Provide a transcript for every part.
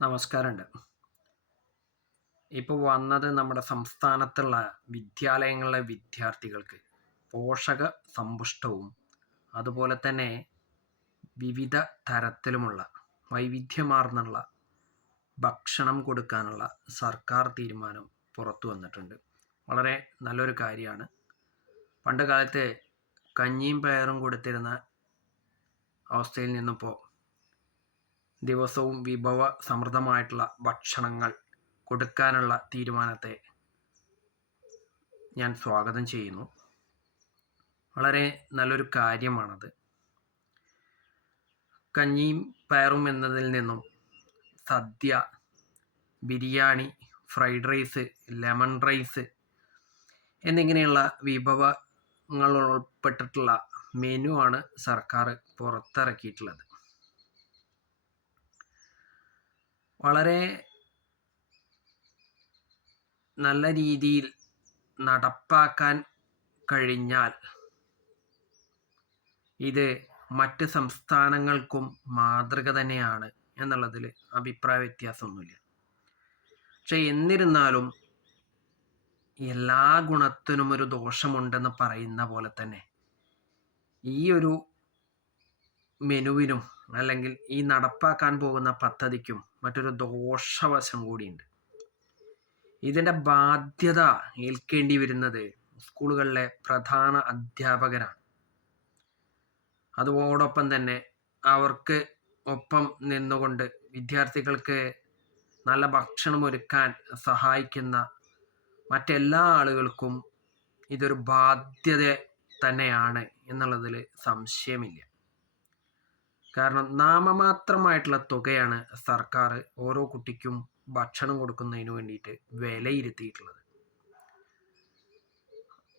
നമസ്കാരമുണ്ട്. ഇപ്പോൾ വന്നത് നമ്മുടെ സംസ്ഥാനത്തുള്ള വിദ്യാലയങ്ങളിലെ വിദ്യാർത്ഥികൾക്ക് പോഷക സമ്പുഷ്ടവും അതുപോലെ തന്നെ വിവിധ തരത്തിലുമുള്ള വൈവിധ്യമാർന്നുള്ള ഭക്ഷണം കൊടുക്കാനുള്ള സർക്കാർ തീരുമാനം പുറത്തു വന്നിട്ടുണ്ട്. വളരെ നല്ലൊരു കാര്യമാണ്. പണ്ട് കാലത്ത് കഞ്ഞിയും പയറും കൊടുത്തിരുന്ന അവസ്ഥയിൽ നിന്നിപ്പോൾ ദിവസവും വിഭവ സമൃദ്ധമായിട്ടുള്ള ഭക്ഷണങ്ങൾ കൊടുക്കാനുള്ള തീരുമാനത്തെ ഞാൻ സ്വാഗതം ചെയ്യുന്നു. വളരെ നല്ലൊരു കാര്യമാണത്. കഞ്ഞിയും പയറും എന്നതിൽ നിന്നും sadya biryani fried rice lemon rice എന്നിങ്ങനെയുള്ള വിഭവങ്ങൾ ഉൾപ്പെട്ടിട്ടുള്ള മെനു ആണ് സർക്കാർ പുറത്തിറക്കിയിട്ടുള്ളത്. വളരെ നല്ല രീതിയിൽ നടപ്പാക്കാൻ കഴിഞ്ഞാൽ ഇത് മറ്റ് സംസ്ഥാനങ്ങൾക്കും മാതൃക തന്നെയാണ് എന്നുള്ളതിൽ അഭിപ്രായ വ്യത്യാസമൊന്നുമില്ല. പക്ഷെ എന്നിരുന്നാലും എല്ലാ ഗുണത്തിനും ഒരു ദോഷമുണ്ടെന്ന് പറയുന്ന പോലെ തന്നെ ഈ ഒരു മെനുവിനും അല്ലെങ്കിൽ ഈ നടപ്പാക്കാൻ പോകുന്ന പദ്ധതിക്കും മറ്റൊരു ദോഷവശം കൂടിയുണ്ട്. ഇതിന്റെ ബാധ്യത ഏൽക്കേണ്ടി വരുന്നത് സ്കൂളുകളിലെ പ്രധാന അധ്യാപകരാണ്. അതോടൊപ്പം തന്നെ അവർക്ക് ഒപ്പം നിന്നുകൊണ്ട് വിദ്യാർത്ഥികൾക്ക് നല്ല ഭക്ഷണം ഒരുക്കാൻ സഹായിക്കുന്ന മറ്റെല്ലാ ആളുകൾക്കും ഇതൊരു ബാധ്യത തന്നെയാണ് എന്നുള്ളതിൽ സംശയമില്ല. കാരണം നാമമാത്രമായിട്ടുള്ള തുകയാണ് സർക്കാർ ഓരോ കുട്ടിക്കും ഭക്ഷണം കൊടുക്കുന്നതിന് വേണ്ടിയിട്ട് വിലയിരുത്തിയിട്ടുള്ളത്.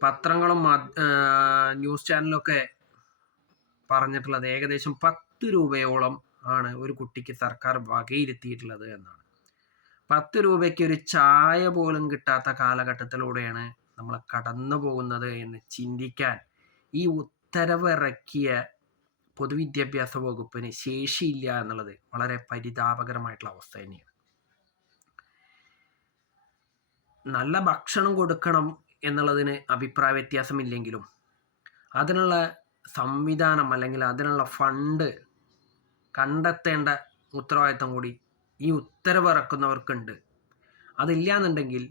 പത്രങ്ങളും ന്യൂസ് ചാനലൊക്കെ പറഞ്ഞിട്ടുള്ളത് ഏകദേശം പത്ത് രൂപയോളം ആണ് ഒരു കുട്ടിക്ക് സർക്കാർ വകയിരുത്തിയിട്ടുള്ളത് എന്നാണ്. പത്ത് രൂപയ്ക്ക് ഒരു ചായ പോലും കിട്ടാത്ത കാലഘട്ടത്തിലൂടെയാണ് നമ്മൾ കടന്നു പോകുന്നത് എന്ന് ചിന്തിക്കാൻ ഈ ഉത്തരവ് ഇറക്കിയ പൊതുവിദ്യാഭ്യാസ വകുപ്പിന് ശേഷിയില്ല എന്നുള്ളത് വളരെ പരിതാപകരമായിട്ടുള്ള അവസ്ഥ തന്നെയാണ്. നല്ല ഭക്ഷണം കൊടുക്കണം എന്നുള്ളതിന് അഭിപ്രായ വ്യത്യാസമില്ലെങ്കിലും അതിനുള്ള സംവിധാനം അല്ലെങ്കിൽ അതിനുള്ള ഫണ്ട് കണ്ടെത്തേണ്ട ഉത്തരവാദിത്തം കൂടി ഈ ഉത്തരവ് ഇറക്കുന്നവർക്കുണ്ട്. അതില്ലാന്നുണ്ടെങ്കിൽ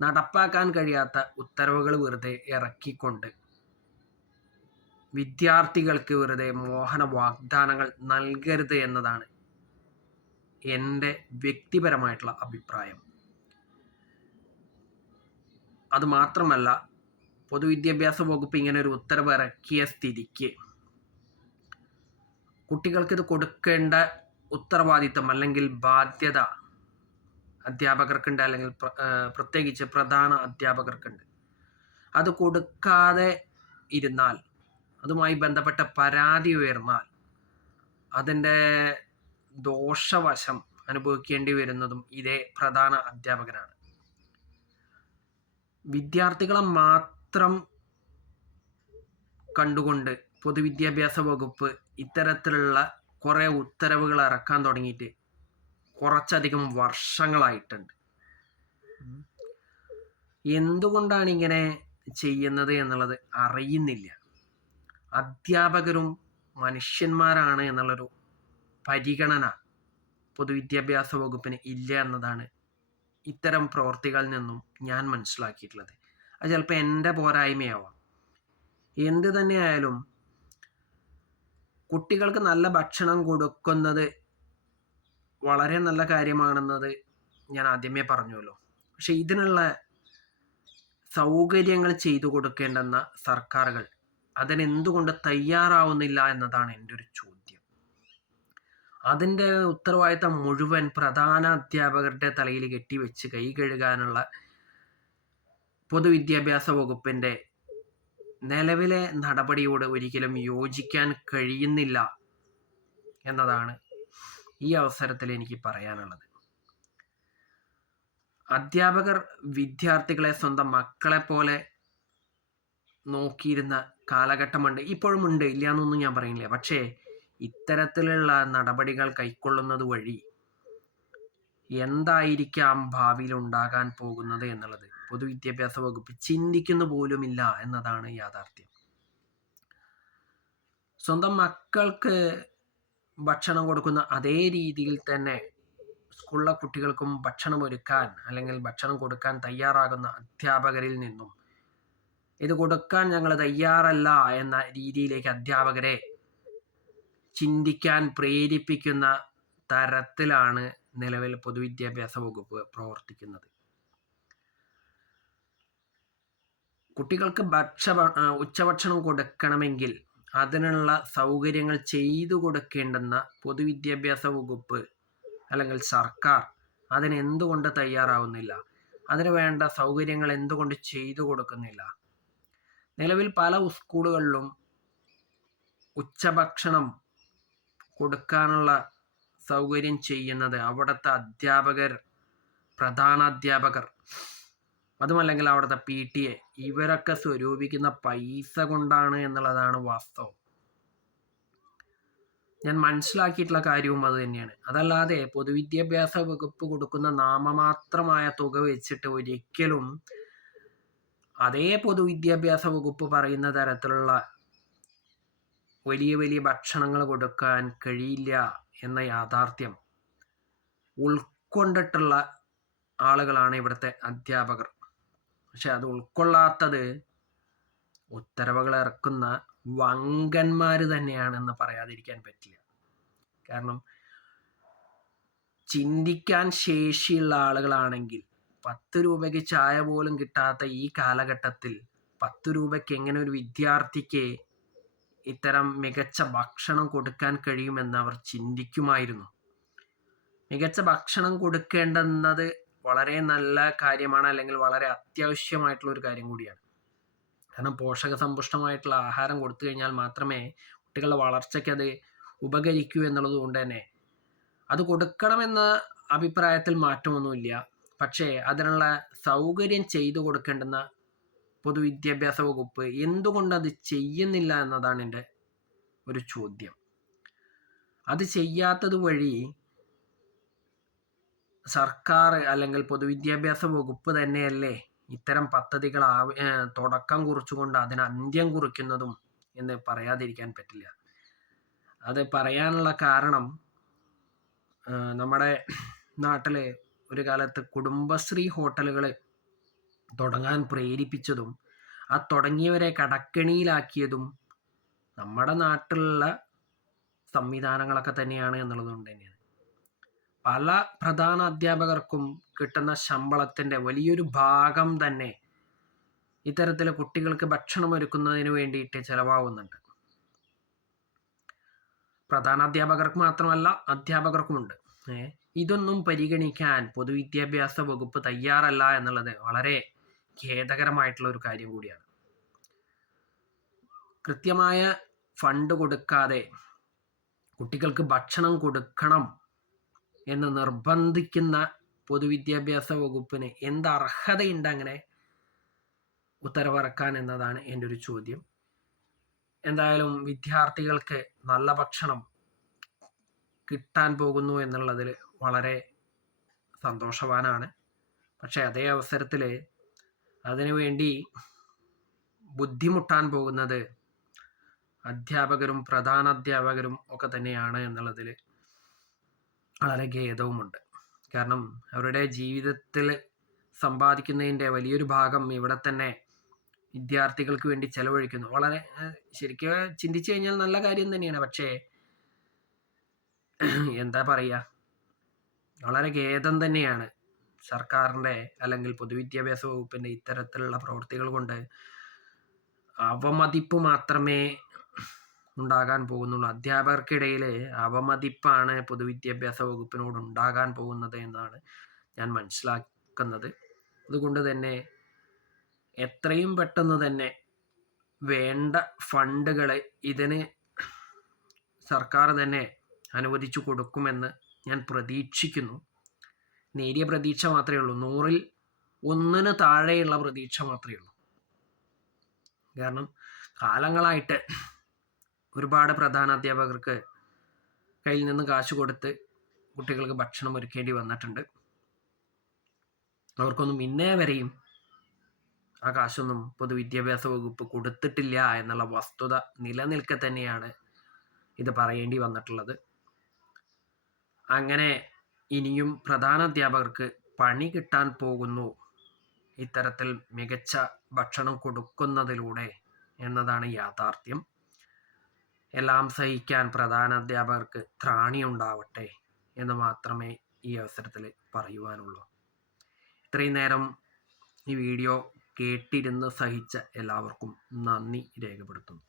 നടപ്പാക്കാൻ കഴിയാത്ത ഉത്തരവുകൾ വെറുതെ ഇറക്കിക്കൊണ്ട് വിദ്യാർത്ഥികൾക്ക് വെറുതെ മോഹന വാഗ്ദാനങ്ങൾ നൽകരുത് എന്നതാണ് എന്റെ വ്യക്തിപരമായിട്ടുള്ള അഭിപ്രായം. അതുമാത്രമല്ല പൊതുവിദ്യാഭ്യാസ വകുപ്പ് ഇങ്ങനെ ഒരു ഉത്തരവ് ഇറക്കിയ സ്ഥിതിക്ക് കുട്ടികൾക്ക് ഇത് കൊടുക്കേണ്ട ഉത്തരവാദിത്തം അല്ലെങ്കിൽ ബാധ്യത അധ്യാപകർക്കുണ്ട് അല്ലെങ്കിൽ പ്രത്യേകിച്ച് പ്രധാന അധ്യാപകർക്കുണ്ട്. അത് കൊടുക്കാതെ ഇരുന്നാൽ അതുമായി ബന്ധപ്പെട്ട പരാതി ഉയർന്നാൽ അതിന്റെ ദോഷവശം അനുഭവിക്കേണ്ടി വരുന്നതും ഇതേ പ്രധാന അധ്യാപകനാണ്. വിദ്യാർത്ഥികളെ മാത്രം കണ്ടുകൊണ്ട് പൊതുവിദ്യാഭ്യാസ വകുപ്പ് ഇത്തരത്തിലുള്ള കുറേ ഉത്തരവുകൾ ഇറക്കാൻ തുടങ്ങിയിട്ട് കുറച്ചധികം വർഷങ്ങളായിട്ടുണ്ട്. എന്തുകൊണ്ടാണ് ഇങ്ങനെ ചെയ്യുന്നത് എന്നുള്ളത് അറിയുന്നില്ല. അധ്യാപകരും മനുഷ്യന്മാരാണ് എന്നുള്ളൊരു പരിഗണന പൊതുവിദ്യാഭ്യാസ വകുപ്പിന് ഇല്ല എന്നതാണ് ഇത്തരം പ്രവർത്തികളിൽ നിന്നും ഞാൻ മനസ്സിലാക്കിയിട്ടുള്ളത്. അത് ചിലപ്പോൾ എന്റെ പോരായ്മയാവാം. എന്ത് തന്നെയായാലും കുട്ടികൾക്ക് നല്ല ഭക്ഷണം കൊടുക്കുന്നത് വളരെ നല്ല കാര്യമാണെന്നത് ഞാൻ ആദ്യമേ പറഞ്ഞുവല്ലോ. പക്ഷെ ഇതിനുള്ള സൗകര്യങ്ങൾ ചെയ്തു കൊടുക്കേണ്ടെന്ന സർക്കാരുകൾ അതിനെന്തുകൊണ്ട് തയ്യാറാവുന്നില്ല എന്നതാണ് എന്റെ ഒരു ചോദ്യം. അതിന്റെ ഉത്തരവാദിത്തം മുഴുവൻ പ്രധാന അധ്യാപകരുടെ തലയിൽ കെട്ടിവെച്ച് കൈ കഴുകാനുള്ള പൊതുവിദ്യാഭ്യാസ വകുപ്പിന്റെ നിലവിലെ നടപടിയോട് ഒരിക്കലും യോജിക്കാൻ കഴിയുന്നില്ല എന്നതാണ് ഈ അവസരത്തിൽ എനിക്ക് പറയാനുള്ളത്. അധ്യാപകർ വിദ്യാർത്ഥികളെ സ്വന്തം മക്കളെ പോലെ നോക്കിയിരുന്ന കാലഘട്ടമുണ്ട്. ഇപ്പോഴും ഉണ്ട്. ഇല്ല എന്നൊന്നും ഞാൻ പറയുന്നില്ല. പക്ഷേ ഇത്തരത്തിലുള്ള നടപടികൾ കൈക്കൊള്ളുന്നത് വഴി എന്തായിരിക്കാം ഭാവിയിൽ ഉണ്ടാകാൻ പോകുന്നത് എന്നുള്ളത് പൊതുവിദ്യാഭ്യാസ വകുപ്പ് ചിന്തിക്കുന്ന പോലുമില്ല എന്നതാണ് യാഥാർത്ഥ്യം. സ്വന്തം മക്കൾക്ക് ഭക്ഷണം കൊടുക്കുന്ന അതേ രീതിയിൽ തന്നെ സ്കൂളിലെ കുട്ടികൾക്കും ഭക്ഷണം ഒരുക്കാൻ അല്ലെങ്കിൽ ഭക്ഷണം കൊടുക്കാൻ തയ്യാറാകുന്ന അധ്യാപകരിൽ നിന്നും ഇത് കൊടുക്കാൻ ഞങ്ങൾ തയ്യാറല്ല എന്ന രീതിയിലേക്ക് അധ്യാപകരെ ചിന്തിക്കാൻ പ്രേരിപ്പിക്കുന്ന തരത്തിലാണ് നിലവിൽ പൊതുവിദ്യാഭ്യാസ വകുപ്പ് പ്രവർത്തിക്കുന്നത്. കുട്ടികൾക്ക് ഭക്ഷ ഉച്ചഭക്ഷണം കൊടുക്കണമെങ്കിൽ അതിനുള്ള സൗകര്യങ്ങൾ ചെയ്തു കൊടുക്കേണ്ടുന്ന പൊതുവിദ്യാഭ്യാസ വകുപ്പ് അല്ലെങ്കിൽ സർക്കാർ അതിനെന്തുകൊണ്ട് തയ്യാറാവുന്നില്ല? അതിന് വേണ്ട സൗകര്യങ്ങൾ എന്തുകൊണ്ട് ചെയ്തു കൊടുക്കുന്നില്ല? നിലവിൽ പല സ്കൂളുകളിലും ഉച്ചഭക്ഷണം കൊടുക്കാനുള്ള സൗകര്യം ചെയ്യുന്നത് അവിടുത്തെ അധ്യാപകർ പ്രധാന അധ്യാപകർ. അതുമല്ലെങ്കിൽ അവിടുത്തെ പി ടി എ. ഇവരൊക്കെ സ്വരൂപിക്കുന്ന പൈസ കൊണ്ടാണ് എന്നുള്ളതാണ് വാസ്തവം. ഞാൻ മനസ്സിലാക്കിയിട്ടുള്ള കാര്യവും അത് തന്നെയാണ്. അതല്ലാതെ പൊതുവിദ്യാഭ്യാസ വകുപ്പ് കൊടുക്കുന്ന നാമമാത്രമായ തുക വെച്ചിട്ട് ഒരിക്കലും അതേ പൊതുവിദ്യാഭ്യാസ വകുപ്പ് പറയുന്ന തരത്തിലുള്ള വലിയ വലിയ ഭക്ഷണങ്ങൾ കൊടുക്കാൻ കഴിയില്ല എന്ന യാഥാർത്ഥ്യം ഉൾക്കൊണ്ടിട്ടുള്ള ആളുകളാണ് ഇവിടുത്തെ അധ്യാപകർ. പക്ഷെ അത് ഉൾക്കൊള്ളാത്തത് ഉത്തരവുകൾ ഇറക്കുന്ന വങ്കന്മാർ തന്നെയാണെന്ന് പറയാതിരിക്കാൻ പറ്റില്ല. കാരണം ചിന്തിക്കാൻ ശേഷിയുള്ള ആളുകളാണെങ്കിൽ പത്ത് രൂപയ്ക്ക് ചായ പോലും കിട്ടാത്ത ഈ കാലഘട്ടത്തിൽ പത്ത് രൂപയ്ക്ക് എങ്ങനെ ഒരു വിദ്യാർത്ഥിക്ക് ഇത്തരം മികച്ച ഭക്ഷണം കൊടുക്കാൻ കഴിയുമെന്ന് അവർ ചിന്തിക്കുമായിരുന്നു. മികച്ച ഭക്ഷണം കൊടുക്കേണ്ടെന്നത് വളരെ നല്ല കാര്യമാണ് അല്ലെങ്കിൽ വളരെ അത്യാവശ്യമായിട്ടുള്ള ഒരു കാര്യം കൂടിയാണ്. കാരണം പോഷക സമ്പുഷ്ടമായിട്ടുള്ള ആഹാരം കൊടുത്തു കഴിഞ്ഞാൽ മാത്രമേ കുട്ടികളുടെ വളർച്ചയ്ക്ക് അത് ഉപകരിക്കൂ എന്നുള്ളത് കൊണ്ട് തന്നെ. അത് കൊടുക്കണമെന്ന അഭിപ്രായത്തിൽ മാറ്റമൊന്നുമില്ല. പക്ഷേ അതിനുള്ള സൗകര്യം ചെയ്തു കൊടുക്കേണ്ടുന്ന പൊതുവിദ്യാഭ്യാസ വകുപ്പ് എന്തുകൊണ്ട് അത് ചെയ്യുന്നില്ല എന്നതാണ് എന്റെ ഒരു ചോദ്യം. അത് ചെയ്യാത്തത് വഴി സർക്കാർ അല്ലെങ്കിൽ പൊതുവിദ്യാഭ്യാസ വകുപ്പ് തന്നെയല്ലേ ഇത്തരം പദ്ധതികൾ ആവ തുടക്കം കുറിച്ചുകൊണ്ട് അതിന് അന്ത്യം കുറിക്കുന്നതും എന്ന് പറയാതിരിക്കാൻ പറ്റില്ല. അത് പറയാനുള്ള കാരണം നമ്മുടെ നാട്ടിൽ ഒരു കാലത്ത് കുടുംബശ്രീ ഹോട്ടലുകൾ തുടങ്ങാൻ പ്രേരിപ്പിച്ചതും ആ തുടങ്ങിയവരെ കടക്കെണിയിലാക്കിയതും നമ്മുടെ നാട്ടിലുള്ള സംവിധാനങ്ങളൊക്കെ തന്നെയാണ് എന്നുള്ളതുകൊണ്ട് തന്നെയാണ്. പല പ്രധാന അധ്യാപകർക്കും കിട്ടുന്ന ശമ്പളത്തിന്റെ വലിയൊരു ഭാഗം തന്നെ ഇത്തരത്തിൽ കുട്ടികൾക്ക് ഭക്ഷണം ഒരുക്കുന്നതിന് വേണ്ടിയിട്ട് ചിലവാകുന്നുണ്ട്. പ്രധാന അധ്യാപകർക്ക് മാത്രമല്ല അധ്യാപകർക്കുമുണ്ട്. ഇതൊന്നും പരിഗണിക്കാൻ പൊതുവിദ്യാഭ്യാസ വകുപ്പ് തയ്യാറല്ല എന്നുള്ളത് വളരെ ഖേദകരമായിട്ടുള്ള ഒരു കാര്യം കൂടിയാണ്. കൃത്യമായ ഫണ്ട് കൊടുക്കാതെ കുട്ടികൾക്ക് ഭക്ഷണം കൊടുക്കണം എന്ന് നിർബന്ധിക്കുന്ന പൊതുവിദ്യാഭ്യാസ വകുപ്പിന് എന്ത് അർഹതയുണ്ട് അങ്ങനെ ഉത്തരവിറക്കാൻ എന്നതാണ് എന്റെ ഒരു ചോദ്യം. എന്തായാലും വിദ്യാർത്ഥികൾക്ക് നല്ല ഭക്ഷണം കിട്ടാൻ പോകുന്നു എന്നുള്ളതിൽ വളരെ സന്തോഷവാനാണ്. പക്ഷേ അതേ അവസരത്തിൽ അതിനുവേണ്ടി ബുദ്ധിമുട്ടാൻ പോകുന്നത് അധ്യാപകരും പ്രധാന അധ്യാപകരും ഒക്കെ തന്നെയാണ് എന്നുള്ളതിൽ വളരെ ഖേദവുമുണ്ട്. കാരണം അവരുടെ ജീവിതത്തിൽ സമ്പാദിക്കുന്നതിന്റെ വലിയൊരു ഭാഗം ഇവിടെ തന്നെ വിദ്യാർത്ഥികൾക്ക് വേണ്ടി ചെലവഴിക്കുന്നു. വളരെ ശരിക്കും ചിന്തിച്ചു കഴിഞ്ഞാൽ നല്ല കാര്യം തന്നെയാണ്. പക്ഷേ എന്താ പറയുക വളരെ ഖേദം തന്നെയാണ് സർക്കാരിന്റെ അല്ലെങ്കിൽ പൊതുവിദ്യാഭ്യാസ വകുപ്പിന്റെ ഇത്തരത്തിലുള്ള പ്രവൃത്തികൾ കൊണ്ട് അവമതിപ്പ് മാത്രമേ ഉണ്ടാകാൻ പോകുന്നുള്ളൂ. അധ്യാപകർക്കിടയിൽ അവമതിപ്പാണ് പൊതുവിദ്യാഭ്യാസ വകുപ്പിനോട് ഉണ്ടാകാൻ പോകുന്നത് എന്നാണ് ഞാൻ മനസ്സിലാക്കുന്നത്. അതുകൊണ്ട് തന്നെ എത്രയും പെട്ടെന്ന് തന്നെ വേണ്ട ഫണ്ടുകൾ ഇതിന് സർക്കാർ തന്നെ അനുവദിച്ചു കൊടുക്കുമെന്ന് ഞാൻ പ്രതീക്ഷിക്കുന്നു. നേരിയ പ്രതീക്ഷ മാത്രമേ ഉള്ളൂ. നൂറിൽ ഒന്നിന് താഴെയുള്ള പ്രതീക്ഷ മാത്രമേ ഉള്ളൂ. കാരണം കാലങ്ങളായിട്ട് ഒരുപാട് പ്രധാന അധ്യാപകർക്ക് കയ്യിൽ നിന്ന് കാശ് കൊടുത്ത് കുട്ടികൾക്ക് ഭക്ഷണം ഒരുക്കേണ്ടി വന്നിട്ടുണ്ട്. അവർക്കൊന്നും ഇന്നേ വരെയും ആ കാശൊന്നും പൊതുവിദ്യാഭ്യാസ വകുപ്പ് കൊടുത്തിട്ടില്ല എന്നുള്ള വസ്തുത നിലനിൽക്കെ തന്നെയാണ് ഇത് പറയേണ്ടി വന്നിട്ടുള്ളത്. അങ്ങനെ ഇനിയും പ്രധാന അധ്യാപകർക്ക് പണി കിട്ടാൻ പോകുന്നു. ഇത്തരത്തിൽ മികച്ച ഭക്ഷണം കൊടുക്കുന്നതിലൂടെ എന്നതാണ് യാഥാർത്ഥ്യം. എല്ലാം സഹിക്കാൻ പ്രധാന അധ്യാപകർക്ക് ത്രാണിയുണ്ടാവട്ടെ എന്ന് മാത്രമേ ഈ അവസരത്തിൽ പറയുവാനുള്ളൂ. ഇത്രയും നേരം ഈ വീഡിയോ കേട്ടിരുന്ന് സഹിച്ച എല്ലാവർക്കും നന്ദി രേഖപ്പെടുത്തുന്നു.